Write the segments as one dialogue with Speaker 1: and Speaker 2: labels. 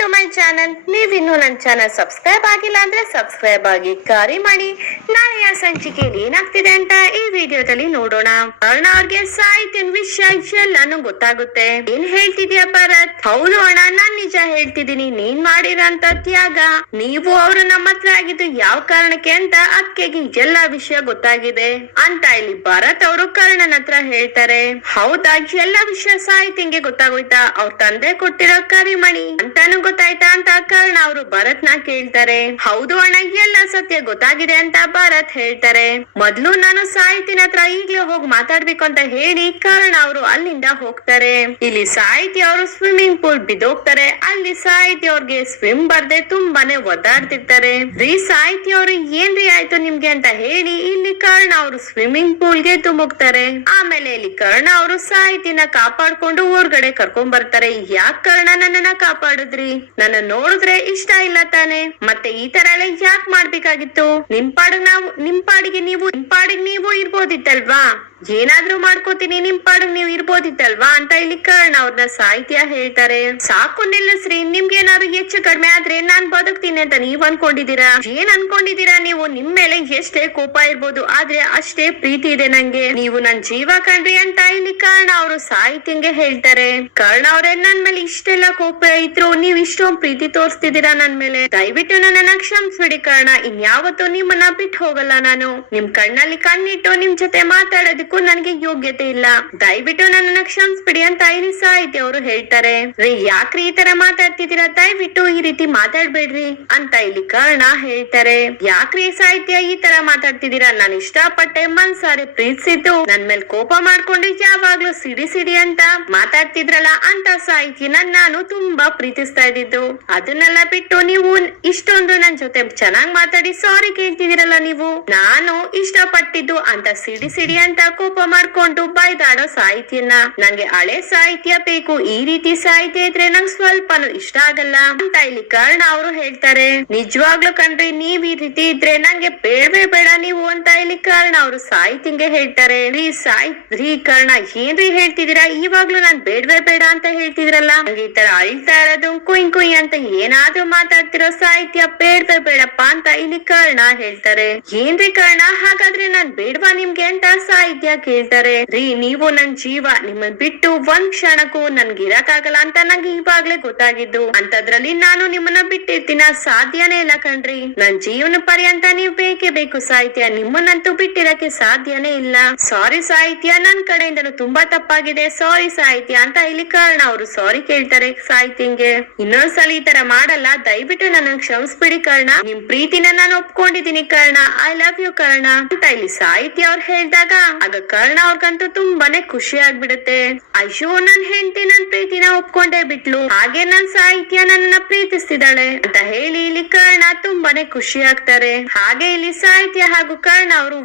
Speaker 1: போட்டு my channel. ನೀವಿನ್ನೂ ನನ್ನ ಚಾನಲ್ ಸಬ್ಸ್ಕ್ರೈಬ್ ಆಗಿಲ್ಲ ಅಂದ್ರೆ ಸಬ್ಸ್ಕ್ರೈಬ್ ಆಗಿ ಕಾರಿ ಮಾಡಿ. ನಾಳೆಯ ಸಂಚಿಕೆಯಲ್ಲಿ ಏನಾಗ್ತಿದೆ ಅಂತ ಈ ವಿಡಿಯೋದಲ್ಲಿ ನೋಡೋಣ. ಅರುಣ ಅವ್ರಿಗೆ ಸಾಹಿತ್ಯನ್ ವಿಷಯ ಎಲ್ಲಾನು ಗೊತ್ತಾಗುತ್ತೆ. ಏನ್ ಹೇಳ್ತಿದ್ಯಾ ಭರತ್? ಹೌದು ಅಣ್ಣ, ನಾನ್ ನಿಜ ಹೇಳ್ತಿದ್ದೀನಿ. ನೀನ್ ಮಾಡಿರೋಂತ ತ್ಯಾಗ, ನೀವು ಅವರು ನಮ್ಮ ಹತ್ರ ಆಗಿದ್ದು ಯಾವ ಕಾರಣಕ್ಕೆ ಅಂತ ಅಕ್ಕೆಗೆ ಎಲ್ಲಾ ವಿಷಯ ಗೊತ್ತಾಗಿದೆ. ಅಂತ ಇಲ್ಲಿ ಭರತ್ ಅವರು ಕರ್ಣನ ಹತ್ರ ಹೇಳ್ತಾರೆ. ಹೌದಾ, ಎಲ್ಲಾ ವಿಷಯ ಸಾಹಿತ್ಯಂಗೆ ಗೊತ್ತಾಗೋಯ್ತಾ? ಅವ್ರ ತಂದೆ ಕೊಟ್ಟಿರೋ ಕರಿಮಣಿ. ಅಂತಾನು ಗೊತ್ತಾಯ್ತಾ? ಅಂತ ಕರ್ಣ ಅವರು ಭರತ್ನ ಕೇಳ್ತಾರೆ. ಹೌದು ಅಣ್ಣ ಎಲ್ಲ ಸತ್ಯ ಗೊತ್ತಾಗಿದೆ ಅಂತ ಭರತ್ ಹೇಳ್ತಾರೆ. ಮೊದ್ಲು ನಾನು ಸಾಹಿತಿನ ಹತ್ರ ಈಗ್ಲೇ ಹೋಗಿ ಮಾತಾಡ್ಬೇಕು ಅಂತ ಹೇಳಿ ಕರ್ಣ ಅವರು ಅಲ್ಲಿಂದ ಹೋಗ್ತಾರೆ. ಇಲ್ಲಿ ಸಾಹಿತಿ ಅವರು ಸ್ವಿಮ್ಮಿಂಗ್ ಪೂಲ್ ಬಿದ್ದೋಗ್ತಾರೆ. ಅಲ್ಲಿ ಸಾಹಿತಿ ಅವ್ರಿಗೆ ಸ್ವಿಮ್ ಬರ್ದೆ ತುಂಬಾನೇ ಒದ್ದಾಡ್ತಿರ್ತಾರೆ. ರೀ ಸಾಹಿತಿ ಅವರು, ಏನ್ರಿ ಆಯ್ತು ನಿಮ್ಗೆ ಅಂತ ಹೇಳಿ ಇಲ್ಲಿ ಕರ್ಣ ಅವರು ಸ್ವಿಮ್ಮಿಂಗ್ ಪೂಲ್ಗೆ ತುಂಬುಕ್ತಾರೆ ಆಮೇಲೆ ಇಲ್ಲಿ ಕರ್ಣ ಅವರು ಸಾಹಿತಿನ ಕಾಪಾಡ್ಕೊಂಡು ಹೊರ್ಗಡೆ ಕರ್ಕೊಂಡ್ ಬರ್ತಾರೆ ಯಾಕೆ ಕರ್ಣ ನನ್ನನ್ನ ಕಾಪಾಡಿದ್ರಿ? ನನ್ನ ನೋಡಿದ್ರೆ ಇಷ್ಟ ಇಲ್ಲ ತಾನೆ. ಮತ್ತೆ ಈ ತರ ಎಲ್ಲ ಯಾಕೆ ಮಾಡ್ಬೇಕಾಗಿತ್ತು? ನಿಮ್ ಪಾಡಿಗೆ ನಾವು ನಿಮ್ ಪಾಡಿಗೆ ನೀವು ನಿಮ್ ಪಾಡಿಗೆ ನೀವು ಇರ್ಬೋದಿತ್ತಲ್ವಾ? ಏನಾದ್ರೂ ಮಾಡ್ಕೋತೀನಿ, ನಿಮ್ ಪಾಡಿಗೆ ನೀವು ಇರ್ಬೋದಿತ್ತಲ್ವಾ ಅಂತ ಇಲ್ಲಿ ಕರ್ಣ ಅವ್ರನ್ನ ಸಾಹಿತ್ಯ ಹೇಳ್ತಾರೆ. ಸಾಕು ನಿಲ್ಲಿಸ್ರಿ, ನಿಮ್ಗೆ ಏನಾದ್ರು ಹೆಚ್ಚು ಕಡಿಮೆ ಆದ್ರೆ ನಾನ್ ಬದುಕ್ತೀನಿ ಅಂತ ನೀವ್ ಅನ್ಕೊಂಡಿದೀರಾ ಏನ್ ಅನ್ಕೊಂಡಿದೀರಾ ನೀವು? ನಿಮ್ ಮೇಲೆ ಎಷ್ಟೇ ಕೋಪ ಇರ್ಬೋದು, ಆದ್ರೆ ಅಷ್ಟೇ ಪ್ರೀತಿ ಇದೆ ನಂಗೆ. ನೀವು ನನ್ ಜೀವ ಕಂಡ್ರಿ ಅಂತ ಇಲ್ಲಿ ಕರ್ಣ ಅವರು ಸಾಹಿತ್ಯಂಗೆ ಹೇಳ್ತಾರೆ. ಕರ್ಣ ಅವ್ರೆ, ನನ್ ಮೇಲೆ ಇಷ್ಟೆಲ್ಲ ಕೋಪ ಇದ್ರು ನೀವ್ ಇಷ್ಟೊಂದ್ ಪ್ರೀತಿ ತೋರಿಸ್ತಿದ್ದೀರಾ ನನ್ ಮೇಲೆ? ದಯವಿಟ್ಟು ನನ್ನ ಕ್ಷಮಿಸ್ಬಿಡಿ ಕರ್ಣ. ಇನ್ಯಾವತ್ತೂ ನಿಮ್ಮನ್ನ ಬಿಟ್ಟು ಹೋಗಲ್ಲ ನಾನು. ನಿಮ್ ಕಣ್ಣಲ್ಲಿ ಕಣ್ಣಿಟ್ಟು ನಿಮ್ ಜೊತೆ ಮಾತಾಡೋದಕ್ಕೂ ನನ್ಗೆ ಯೋಗ್ಯತೆ ಇಲ್ಲ. ದಯವಿಟ್ಟು ನನ್ನನ್ನ ಕ್ಷಮಿಸ್ಬಿಡಿ ಅಂತ ಐರಿ ಸಾಹಿತಿ ಅವರು ಹೇಳ್ತಾರೆ. ರೀ, ಯಾಕ್ರಿ ಈ ತರ ಮಾತಾಡ್ತಿದ್ದೀರಾ? ದಯವಿಟ್ಟು ಈ ರೀತಿ ಮಾತಾಡ್ಬೇಡ್ರಿ ಅಂತ ಇಲ್ಲಿ ಕರ್ಣ ಹೇಳ್ತಾರೆ. ಯಾಕ್ರಿ ಸಾಹಿತ್ಯ ಈ ತರ ಮಾತಾಡ್ತಿದ್ದೀರಾ? ನಾನು ಇಷ್ಟಪಟ್ಟೆ ಮನ್ಸಾರೆ ಪ್ರೀತಿಸಿದ್ದು. ನನ್ ಮೇಲೆ ಕೋಪ ಮಾಡ್ಕೊಂಡು ಯಾವಾಗ್ಲೂ ಸಿಡಿ ಸಿಡಿ ಅಂತ ಮಾತಾಡ್ತಿದ್ರಲ್ಲ ಅಂತ ಸಾಹಿತ್ಯನ ನಾನು ತುಂಬಾ ಪ್ರೀತಿಸ್ತಾ ಇದ್ದಿದ್ದು. ಅದನ್ನೆಲ್ಲ ಬಿಟ್ಟು ನೀವು ಇಷ್ಟೊಂದು ನನ್ ಜೊತೆ ಚೆನ್ನಾಗ್ ಮಾತಾಡಿ ಸಾರಿ ಕೇಳ್ತಿದ್ದೀರಲ್ಲ ನೀವು? ನಾನು ಇಷ್ಟಪಟ್ಟಿದ್ದು ಅಂತ ಸಿಡಿ ಸಿಡಿ ಅಂತ ಕೋಪ ಮಾಡ್ಕೊಂಡು ಬೈದಾಡೋ ಸಾಹಿತ್ಯನ ನಂಗೆ ಹಳೆ ಸಾಹಿತ್ಯ ಬೇಕು, ಈ ರೀತಿ ಸಾಹಿತ್ಯ ಇದ್ರೆ ನಂಗ್ ಸ್ವಲ್ಪನು ಇಷ್ಟ ಆಗಲ್ಲ ಅಂತ ಇಲ್ಲಿ ಕರ್ಣ ಅವರು ಹೇಳ್ತಾರೆ. ನಿಜವಾಗ್ಲೂ ಕಣ್ರಿ, ನೀವ್ ಈ ರೀತಿ ಇದ್ರೆ ನಂಗೆ ಬೇಡವೇ ಬೇಡ ನೀವು ಅಂತ ಇಲ್ಲಿ ಕರ್ಣ ಅವರು ಸಾಹಿತ್ಯಂಗೆ ಹೇಳ್ತಾರೆ. ರೀ ಸಾಹಿತ್ಯ ರೀ ಕರ್ಣ ಏನ್ರಿ ಹೇಳ್ತಿದೀರಾ ಇವಾಗ್ಲೂ ನಾನ್ ಬೇಡವೇ ಬೇಡ ಅಂತ ಹೇಳ್ತಿದ್ರಲ್ಲ? ನಂಗೆ ಈ ತರ ಅಳ್ತಾ ಇರೋದು, ಕುಯ್ ಕುಯ್ ಅಂತ ಏನಾದ್ರೂ ಮಾತಾಡ್ತಿರೋ ಸಾಹಿತ್ಯ ಬೇಡವೇ ಬೇಡಪ್ಪ ಅಂತ ಇಲ್ಲಿ ಕರ್ಣ ಹೇಳ್ತಾರೆ. ಏನ್ರಿ ಕರ್ಣ, ಹಾಗಾದ್ರೆ ನಾನ್ ಬೇಡ್ವಾ ನಿಮ್ಗೆ ಅಂತ ಸಾಹಿತ್ಯ? ಕೇಳ್ತಾರೆ. ರೀ, ನೀವು ನನ್ ಜೀವ, ನಿಮ್ಮನ್ ಬಿಟ್ಟು ಒಂದ್ ಕ್ಷಣಕ್ಕೂ ನನ್ಗೆ ಇರಕ್ಕಾಗಲ್ಲ ಅಂತ ನಂಗೆ ಇವಾಗ್ಲೇ ಗೊತ್ತಾಗಿದ್ದು. ಅಂತದ್ರಲ್ಲಿ ನಾನು ನಿಮ್ಮನ್ನ ಬಿಟ್ಟಿರ್ತೀನ ಸಾಧ್ಯನೇ ಇಲ್ಲ ಕಣ್ರಿ. ನನ್ ಜೀವನ ಪರ್ಯಂತ ನೀವ್ ಬೇಕೇ ಬೇಕು ಸಾಹಿತ್ಯ. ನಿಮ್ಮನ್ನಂತೂ ಬಿಟ್ಟಿರಕ್ಕೆ ಸಾಧ್ಯನೇ ಇಲ್ಲ. ಸಾರಿ ಸಾಹಿತ್ಯ, ನನ್ ಕಡೆಯಿಂದನು ತುಂಬಾ ತಪ್ಪಾಗಿದೆ. ಸಾರಿ ಸಾಹಿತ್ಯ ಅಂತ ಇಲ್ಲಿ ಕಾರಣ ಅವರು ಸಾರಿ ಕೇಳ್ತಾರೆ ಸಾಹಿತ್ಯಂಗೆ. ಇನ್ನೊಂದ್ಸಲ ಈ ತರ ಮಾಡಲ್ಲ. ದಯವಿಟ್ಟು ನನ್ನ ಕ್ಷಮಿಸ್ಬಿಡಿ ಕರ್ಣ. ನಿಮ್ ಪ್ರೀತಿನ ನಾನು ಒಪ್ಕೊಂಡಿದೀನಿ Karna. I love you Karna. ಅಂತ ಇಲ್ಲಿ ಸಾಹಿತ್ಯ ಅವ್ರು ಹೇಳ್ದಾಗ ಆಗ ಕರ್ಣ ಅವ್ರಿಗಂತೂ ತುಂಬಾನೇ ಖುಷಿ ಆಗ್ಬಿಡುತ್ತೆ. ಐಶು ನನ್ ಹೆಂಡತಿ ನನ್ ಪ್ರೀತಿನ ಒಪ್ಕೊಂಡೇ ಬಿಟ್ಲು. ಹಾಗೆ ನನ್ ಸಾಹಿತ್ಯ ನನ್ನ ಪ್ರೀತಿಸ್ತಿದ್ದಾಳೆ ಅಂತ ಹೇಳಿ ಇಲ್ಲಿ ಕರ್ಣ ತುಂಬಾನೇ ಖುಷಿ ಆಗ್ತಾರೆ. ಹಾಗೆ ಇಲ್ಲಿ ಸಾಹಿತ್ಯ ಹಾಗೂ ಕರ್ಣ ಅವರು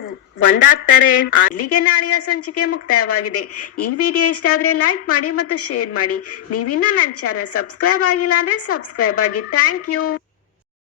Speaker 1: ಒಂದಾಗ್ತಾರೆ. ಅಲ್ಲಿಗೆ ನಾಳೆಯ ಸಂಚಿಕೆ ಮುಕ್ತಾಯವಾಗಿದೆ. ಈ ವಿಡಿಯೋ ಇಷ್ಟ ಆದ್ರೆ ಲೈಕ್ ಮಾಡಿ ಮತ್ತು ಶೇರ್ ಮಾಡಿ. ನೀವಿನ್ನೂ ನನ್ನ ಚಾನಲ್ ಸಬ್ಸ್ಕ್ರೈಬ್ ಆಗಿಲ್ಲ ಅಂದ್ರೆ ಸಬ್ಸ್ಕ್ರೈಬ್ ಆಗಿ. Thank you.